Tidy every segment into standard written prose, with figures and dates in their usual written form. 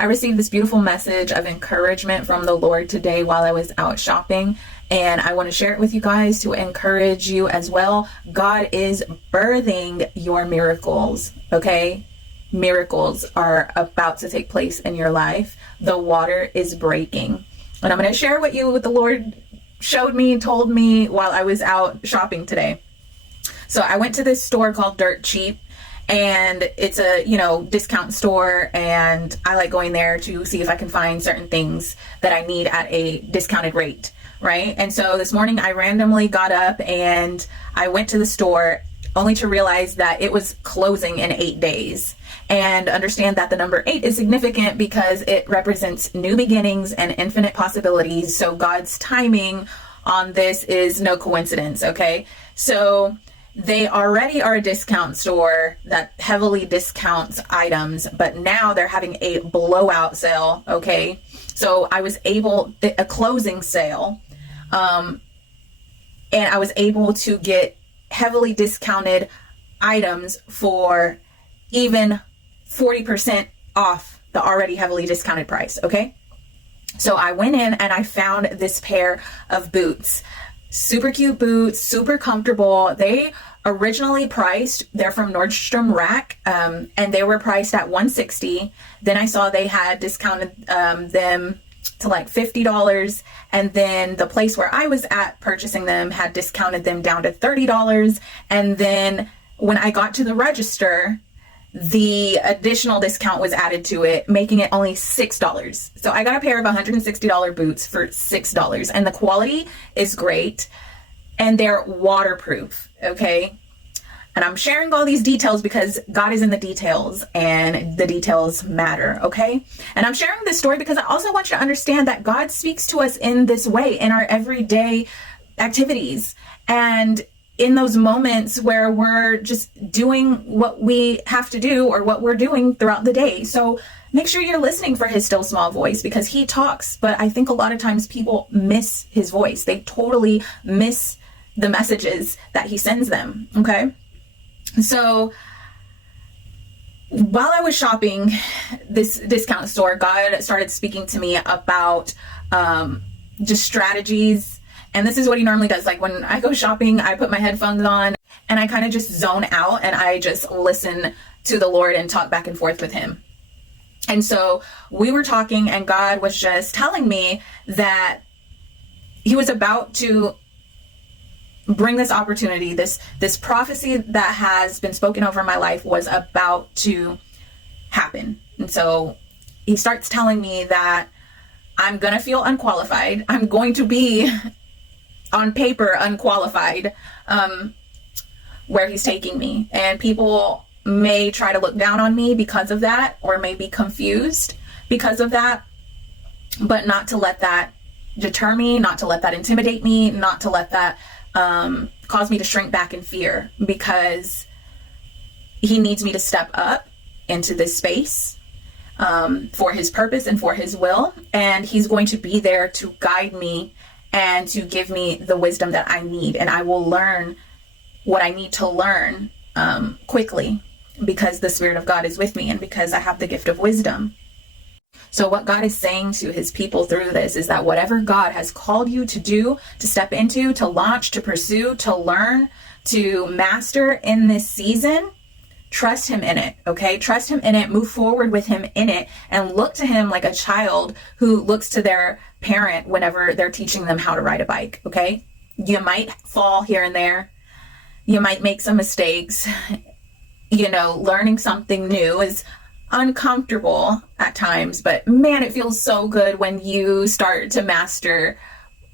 I received this beautiful message of encouragement from the Lord today while I was out shopping, and I want to share it with you guys to encourage you as well. God is birthing your miracles, okay? Miracles are about to take place in your life. The water is breaking. And I'm going to share with you what the Lord showed me and told me while I was out shopping today. So I went to this store called Dirt Cheap, and it's a, discount store, and I like going there to see if I can find certain things that I need at a discounted rate, right? And so this morning I randomly got up and I went to the store only to realize that it was closing in 8 days. And understand that the number 8 is significant because it represents new beginnings and infinite possibilities. So God's timing on this is no coincidence, okay? So they already are a discount store that heavily discounts items, but now they're having a blowout sale, okay? So I was a closing sale, and I was able to get heavily discounted items for even 40% off the already heavily discounted price, okay? So I went in and I found this pair of boots. Super cute boots, super comfortable. They originally they're from Nordstrom Rack, and they were priced at $160. Then I saw they had discounted them to like $50, and then the place where I was at purchasing them had discounted them down to $30. And then when I got to the register, the additional discount was added to it, making it only $6. So I got a pair of $160 boots for $6, and the quality is great, and they're waterproof, okay? And I'm sharing all these details because God is in the details, and the details matter, okay? And I'm sharing this story because I also want you to understand that God speaks to us in this way in our everyday activities, and in those moments where we're just doing what we have to do or what we're doing throughout the day. So make sure you're listening for his still small voice, because he talks, but I think a lot of times people miss his voice. They totally miss the messages that he sends them, okay? So while I was shopping this discount store, God started speaking to me about just strategies. And this is what he normally does. Like when I go shopping, I put my headphones on and I kind of just zone out and I just listen to the Lord and talk back and forth with him. And so we were talking, and God was just telling me that he was about to bring this opportunity, this prophecy that has been spoken over my life was about to happen. And so he starts telling me that I'm going to feel unqualified. I'm going to be on paper unqualified where he's taking me, and people may try to look down on me because of that, or may be confused because of that, but not to let that deter me, not to let that intimidate me, not to let that cause me to shrink back in fear, because he needs me to step up into this space for his purpose and for his will, and he's going to be there to guide me and to give me the wisdom that I need. And I will learn what I need to learn quickly, because the Spirit of God is with me and because I have the gift of wisdom. So what God is saying to his people through this is that whatever God has called you to do, to step into, to launch, to pursue, to learn, to master in this season, trust him in it, okay? Trust him in it, move forward with him in it, and look to him like a child who looks to their parent whenever they're teaching them how to ride a bike, okay? You might fall here and there. You might make some mistakes. Learning something new is uncomfortable at times, but man, it feels so good when you start to master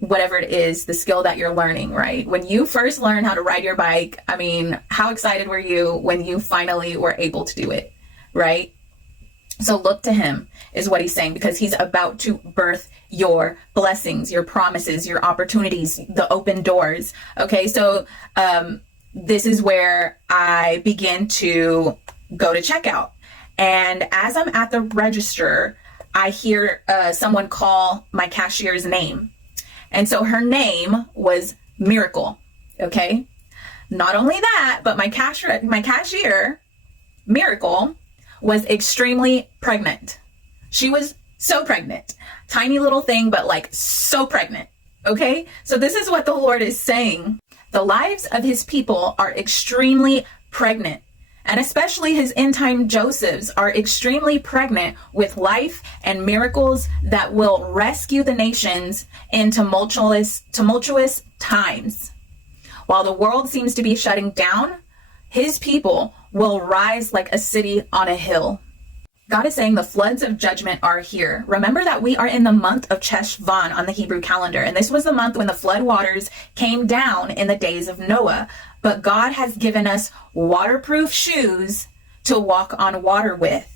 whatever it is, the skill that you're learning, right? When you first learn how to ride your bike, I mean, how excited were you when you finally were able to do it, right? So look to him is what he's saying, because he's about to birth your blessings, your promises, your opportunities, the open doors. Okay, so this is where I begin to go to checkout. And as I'm at the register, I hear someone call my cashier's name. And so her name was Miracle, okay? Not only that, but my cashier, Miracle, was extremely pregnant, She was so pregnant. Tiny little thing, but like so pregnant. Okay? So this is what the Lord is saying. The lives of his people are extremely pregnant. And especially his end-time Josephs are extremely pregnant with life and miracles that will rescue the nations in tumultuous times. While the world seems to be shutting down, his people will rise like a city on a hill. God is saying the floods of judgment are here. Remember that we are in the month of Cheshvan on the Hebrew calendar, and this was the month when the flood waters came down in the days of Noah. But God has given us waterproof shoes to walk on water with.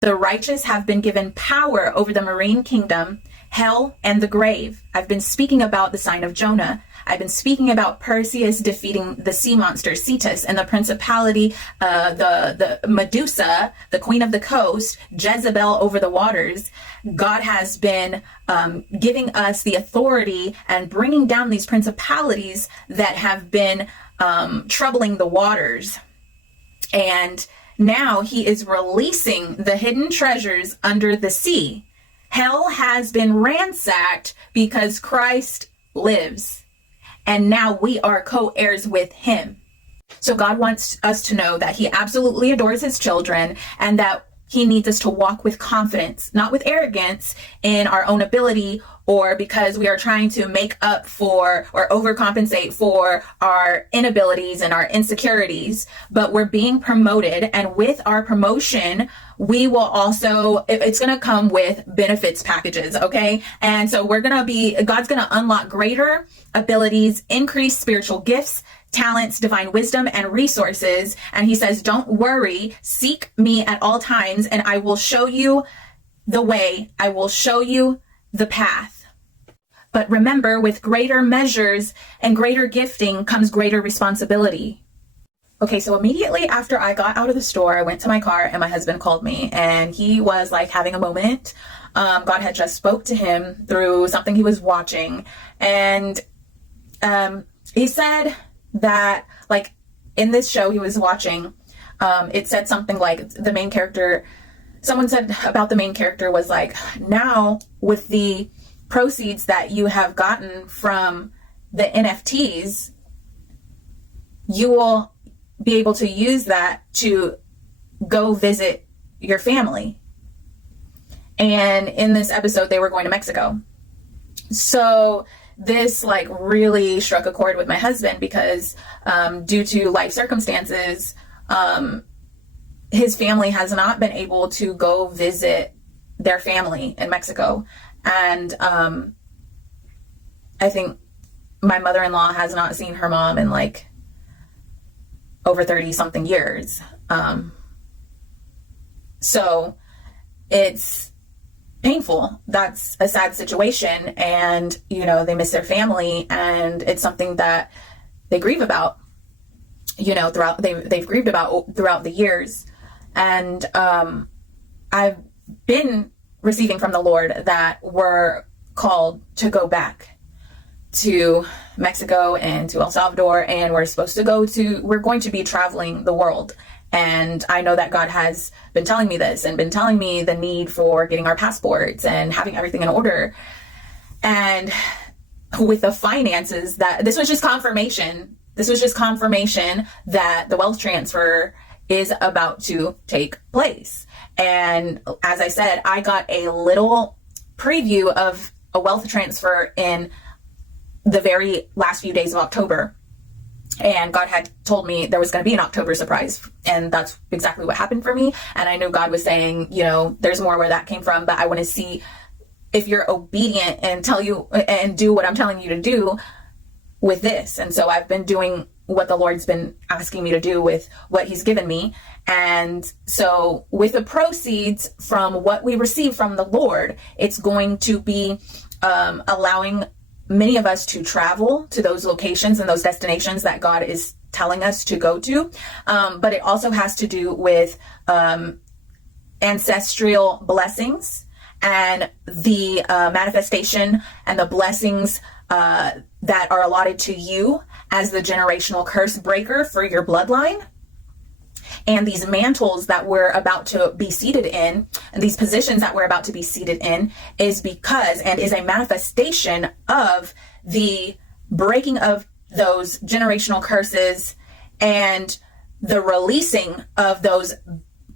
The righteous have been given power over the marine kingdom, hell, and the grave. I've been speaking about the sign of Jonah. I've been speaking about Perseus defeating the sea monster Cetus and the principality, the Medusa, the queen of the coast, Jezebel over the waters. God has been giving us the authority and bringing down these principalities that have been troubling the waters. And now he is releasing the hidden treasures under the sea. Hell has been ransacked because Christ lives. And now we are co-heirs with him. So God wants us to know that he absolutely adores his children and that he needs us to walk with confidence, not with arrogance in our own ability or because we are trying to make up for or overcompensate for our inabilities and our insecurities, but we're being promoted. And with our promotion, we will also, it's going to come with benefits packages. Okay. And so God's going to unlock greater abilities, increase spiritual gifts, talents, divine wisdom, and resources. And he says, don't worry, seek me at all times, and I will show you the way. I will show you the path. But remember, with greater measures and greater gifting comes greater responsibility. Okay, so immediately after I got out of the store, I went to my car and my husband called me and he was like having a moment. God had just spoke to him through something he was watching. And he said that like in this show he was watching, it said something like the main character, someone said about the main character was like, now with the proceeds that you have gotten from the NFTs, you will be able to use that to go visit your family. And in this episode, they were going to Mexico. So this like really struck a chord with my husband because due to life circumstances, his family has not been able to go visit their family in Mexico. And I think my mother-in-law has not seen her mom in like over 30 something years. So it's painful. That's a sad situation. And, you know, they miss their family and it's something that they grieve about, you know, they've grieved about throughout the years. And I've been receiving from the Lord that we're called to go back to Mexico and to El Salvador, and we're going to be traveling the world. And I know that God has been telling me this and been telling me the need for getting our passports and having everything in order. And with the finances, that this was just confirmation that the wealth transfer is about to take place. And as I said, I got a little preview of a wealth transfer in the very last few days of October. And God had told me there was going to be an October surprise. And that's exactly what happened for me. And I knew God was saying, you know, there's more where that came from, but I want to see if you're obedient and do what I'm telling you to do with this. And so I've been doing what the Lord's been asking me to do with what he's given me. And so with the proceeds from what we receive from the Lord, it's going to be allowing many of us to travel to those locations and those destinations that God is telling us to go to. But it also has to do with ancestral blessings and the manifestation and the blessings that are allotted to you as the generational curse breaker for your bloodline. And these mantles that we're about to be seated in, and these positions that we're about to be seated in, is because, and is a manifestation of the breaking of those generational curses and the releasing of those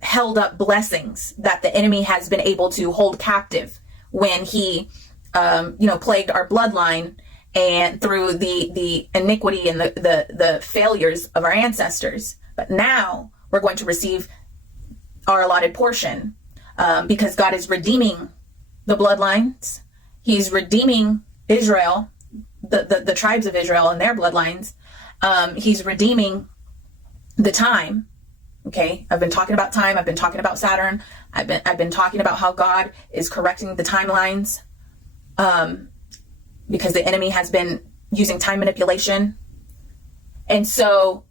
held up blessings that the enemy has been able to hold captive when he, plagued our bloodline and through the iniquity and the failures of our ancestors. But now we're going to receive our allotted portion because God is redeeming the bloodlines. He's redeeming Israel, the tribes of Israel and their bloodlines. He's redeeming the time. Okay, I've been talking about time. I've been talking about Saturn. I've been talking about how God is correcting the timelines because the enemy has been using time manipulation. And so,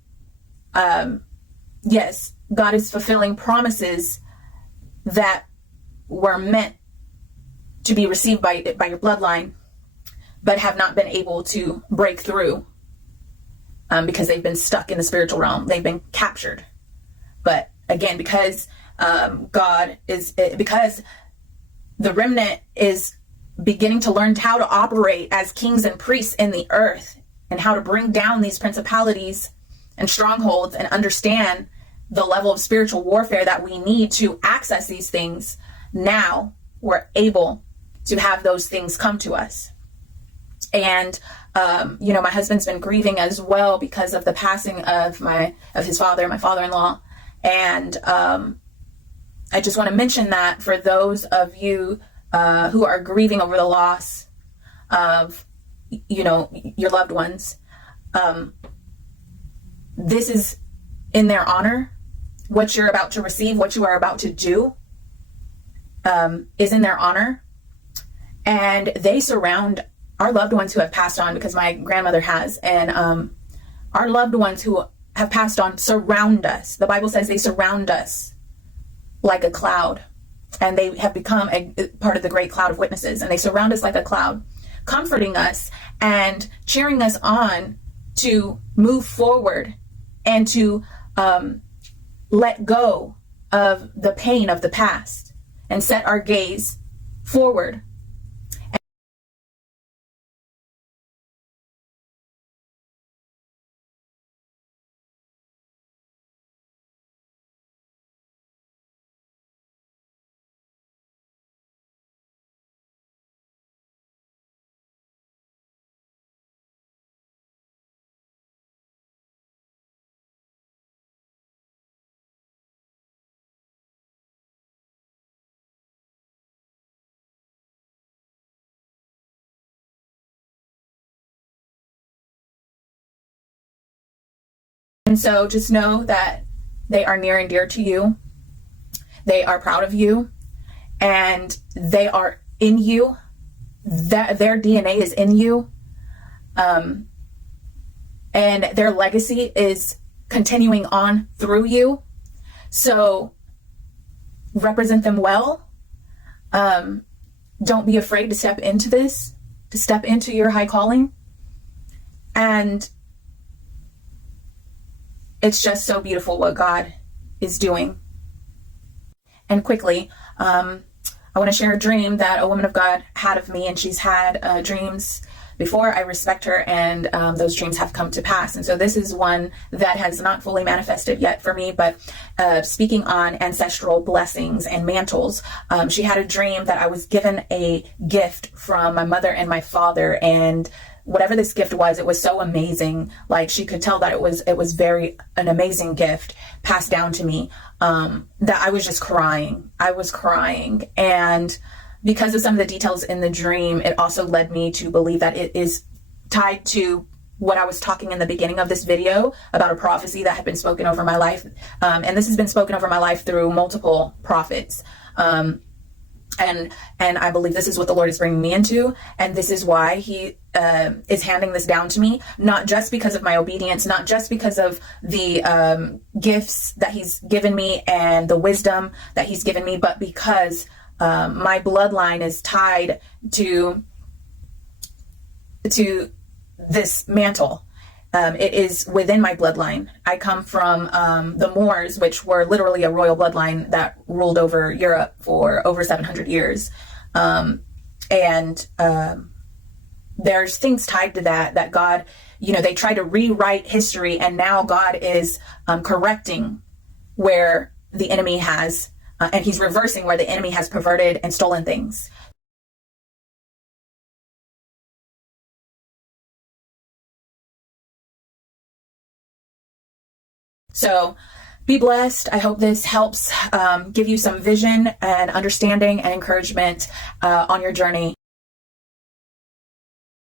yes, God is fulfilling promises that were meant to be received by your bloodline, but have not been able to break through because they've been stuck in the spiritual realm. They've been captured. But again, because because the remnant is beginning to learn how to operate as kings and priests in the earth and how to bring down these principalities and strongholds and understand the level of spiritual warfare that we need to access these things. Now we're able to have those things come to us. And, my husband's been grieving as well because of the passing of his father, my father-in-law. And I just want to mention that for those of you who are grieving over the loss of, your loved ones, this is in their honor. What you're about to receive, what you are about to do, is in their honor. And they surround our loved ones who have passed on, because my grandmother has. And our loved ones who have passed on surround us. The Bible says they surround us like a cloud. And they have become a part of the great cloud of witnesses. And they surround us like a cloud, comforting us and cheering us on to move forward and to let go of the pain of the past and set our gaze forward. And so just know that they are near and dear to you. They are proud of you, and they are in you. That their DNA is in you. And their legacy is continuing on through you. So represent them well. Don't be afraid to step into this, to step into your high calling. And it's just so beautiful what God is doing. And quickly, I want to share a dream that a woman of God had of me, and she's had dreams before. I respect her, and those dreams have come to pass. And so this is one that has not fully manifested yet for me, but speaking on ancestral blessings and mantles, she had a dream that I was given a gift from my mother and my father, and whatever this gift was, it was so amazing. Like, she could tell that it was an amazing gift passed down to me, that I was just crying. I was crying. And because of some of the details in the dream, it also led me to believe that it is tied to what I was talking in the beginning of this video about a prophecy that had been spoken over my life. And this has been spoken over my life through multiple prophets. And I believe this is what the Lord is bringing me into. And this is why he is handing this down to me, not just because of my obedience, not just because of the gifts that he's given me and the wisdom that he's given me, but because my bloodline is tied to this mantle. It is within my bloodline. I come from the Moors, which were literally a royal bloodline that ruled over Europe for over 700 years. There's things tied to that God, they try to rewrite history, and now God is correcting where the enemy has, and he's reversing where the enemy has perverted and stolen things. So be blessed. I hope this helps give you some vision and understanding and encouragement on your journey.